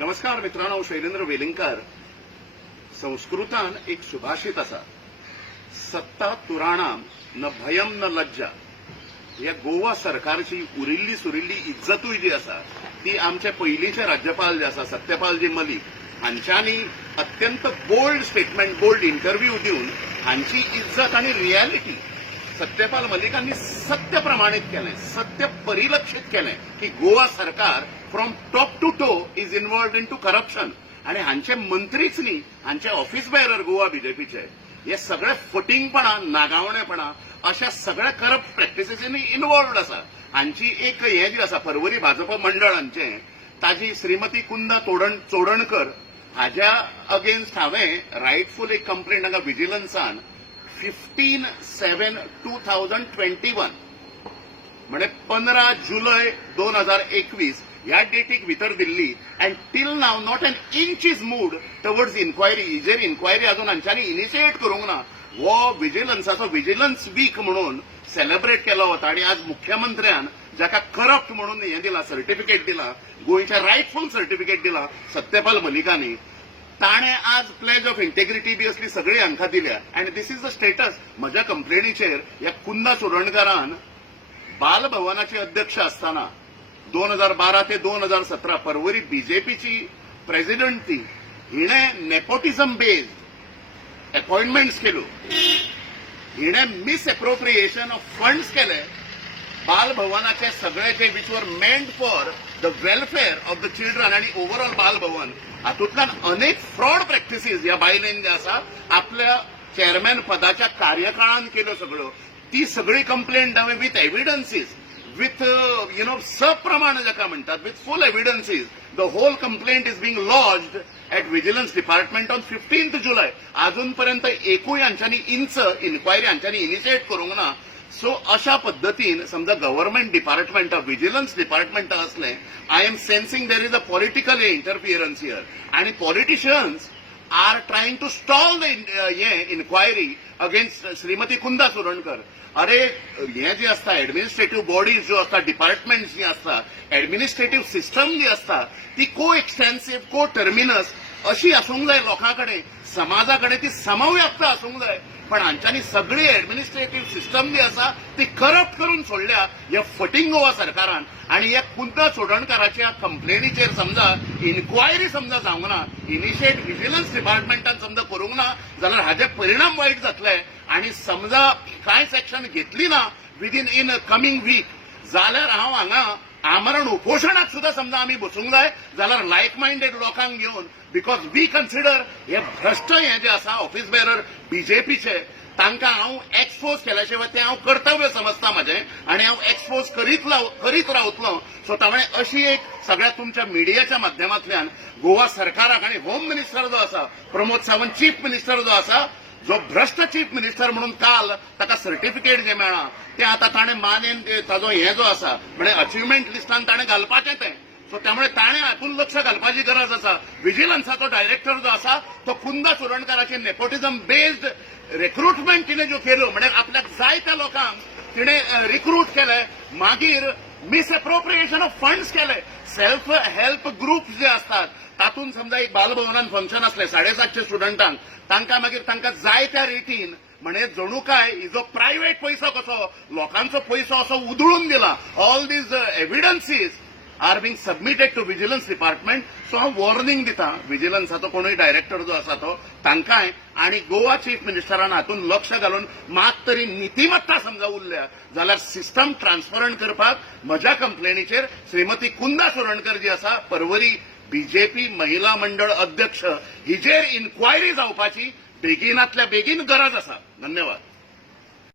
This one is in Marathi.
नमस्कार मित्रांनो, शैलेंद्र वेलिंगकर. संस्कृतान एक सुभाषित असा, सत्ता तुराणाम न भयम न लज्जा. या गोवा सरकारची उरिल्ली सुरिल्ली इज्जतूय जी असा ती आमचे पयलींचे राज्यपाल जे आसा सत्यपालजी मलीक हांच्यांनी अत्यंत बोल्ड स्टेटमेंट, बोल्ड इंटरव्यू दिवन हांची इज्जत आणि रियालिटी सत्यपाल मलिकांनी सत्य प्रमाणित केलें, सत्य परिलक्षित केलें की गोवा सरकार from top to toe is involved into corruption. आणि हांचे मंत्रीच न्ही, हांचे ऑफिस बेअरर गोवा बीजेपीचे हे सगळे फटिंगपणा, नागावणेपणा अशा सगळ्या करप्ट प्रॅक्टिसेसनी इन्वॉल्व्ड आसा. हांची एक हे जी आसा परवरी भाजप मंडळ हांचे ताजी श्रीमती कुंदा चोडणकर हाज्या अगेन्स्ट हांवें रायटफुल एक कंप्लेंट हांगा विजिलन्सान 15/7/2021 म्हणजे 15 जुलै 2021 ह्या डेटीक भितर दिल्ली. And till now not an inch is moved towards inquiry. हिजेर इन्क्वायरी अजून हांच्यांनी इनिशिएट करूंक ना. हो विजिलन्साचो विजिलन्स वीक म्हणून सेलिब्रेट केलो वता आणि आज मुख्यमंत्र्यान जाका करप्ट म्हणून हे दिला, सर्टिफिकेट दिला, गोंयच्या रायटफुल सर्टिफिकेट दिला सत्यपाल मलिकांनी. ताणे आज प्लेज ऑफ इंटेग्रिटी बी असली सगळी हांकां दिल्या. And this is the status. म्हज्या कंप्लेनीचेर ह्या कुंदा चोडणकरान बालभवनाचे अध्यक्ष असताना 2012 ते 2017 परवरी बीजेपीची प्रेसिडेंट ती, हिणे नेपोटिझम बेस्ड अपॉइंटमेंट्स केल्यो, हिणे मिस एप्रोप्रिएशन ऑफ फंड्स केले. बालभवनाचे सगळे जे विच वर meant for the welfare of the children आणि ओव्हरऑल बालभवन हातूंतल्यान अनेक फ्रॉड प्रॅक्टिसीस ह्या बायलेन जे आसा आपल्या चेअरमॅन पदाच्या कार्यकाळान केल्यो सगळ्यो. ती सगळी कंप्लेंट हांवें विथ एव्हिडन्सीस, विथ सप्रमाण जाका म्हणटात, with full evidences the whole complaint is being lodged at vigilance department on 15 July. अजूनपर्यंत एकूय हांच्यांनी इन्क्वायरी हांच्यांनी इनिशिएट करूंक ना. सो अशा पद्दतीन समजा गव्हर्नमेंट डिपार्टमेंट, विजिलन्स डिपार्टमेंट असलें, I am sensing there is a political interference here. आणि politicians are trying to stall the inquiry against Shrimati Kunda Chodankar. अरे हे जे असता एडमिनिस्ट्रेटिव्ह बॉडीज ज्यो असता, डिपार्टमेंट्स जी असता, एडमिनिस्ट्रेटिव्ह सिस्टम जी असता ती को एक्सटेन्सिव्ह, को टर्मिनस अशी आसूंक जाय लोकांकडे, समाजाकडे ती समव्याप्त आसूंक जाय. पण हांच्यांनी सगळी एडमिनिस्ट्रेटिव्ह सिस्टम जी आसा ती करप्ट करून सोडल्या ह्या फटींग गोवा सरकारान. आणि ह्या कुंदा चोडणकराच्या कंप्लेनीचेर समजा इन्क्वायरी समजा जावंक ना, इनिशिएट विजिलन्स डिपार्टमेंटान समजा करूंक ना जाल्यार हाचे परिणाम वायट जातले. आणि समजा कांय सेक्शन घेतली ना इन कमिंग वीक जाल्यार हांव हांगा आमरण उपोशणाक सुद्धा समजा आम्ही बसूंक जाय जाल्यार लायक माइंडेड लोकांक घेवन, बिकॉज वी कन्सिडर हे भ्रष्ट हे जे आसा ऑफिस बेअरर बीजेपीचे तांकां हांव एक्सपोज केल्या शिवाय ते हांव कर्तव्य समजता म्हजें आणि हांव एक्सपोज करीत रावतलो. सो त्यामुळे अशी एक सगळ्या तुमच्या मिडियाच्या माध्यमांतल्यान गोवा सरकाराक आणि होम मिनिस्टर जो आसा प्रमोद सावंत, चीफ मिनिस्टर जो आसा, जो भ्रष्ट चीफ मिनिस्टर म्हणून काल ताका सर्टिफिकेट जे मेळ्ळा ते आता ताणें मानेन ताजो हे जो आसा म्हणजे अचिव्हमेंट लिस्टान ताणें घालपाचें तें. सो त्यामुळे ताणें हातून लक्ष घालपाची गरज आसा. विजिलन्साचो डायरेक्टर जो आसा तो कुंदा चोडणकराचे नेपोटिझम बेस्ड रिक्रुटमेंट तिने जो केलो, म्हणजे आपल्याक जाय त्या लोकांक तिने रिक्रूट केले, मागीर मिस एप्रोप्रिएशन ऑफ फंड्स केले. सेल्फ हेल्प ग्रुप्स जे असतात तातूंत समजा एक बालभवनान फंक्शन असलें 750 स्टुडंटांक, तांकां मागीर तांकां जाय त्या रेटीन म्हणजे जणू काय हिजो प्रायव्हेट पैसो कसो लोकांचो पैसो असो उधळून दिला. All these evidences are being submitted to vigilance department. So हांव वॉर्निंग दिता विजिलन्साचो कोणूय डायरेक्टर जो आसा तो तांकांय आणि गोवा चीफ मिनिस्टरान हातून लक्ष घालून मात तरी नितिमत्ता समजा उरल्या जाल्यार सिस्टम ट्रान्सपरंट करपाक म्हज्या कंप्लेनीचेर श्रीमती कुंदा चोडणकर जी आसा परवरी बीजेपी महिला मंडळ अध्यक्ष हिजेर इन्क्वायरी जावपाची बेगिनातल्या बेगीन गरज आसा. धन्यवाद.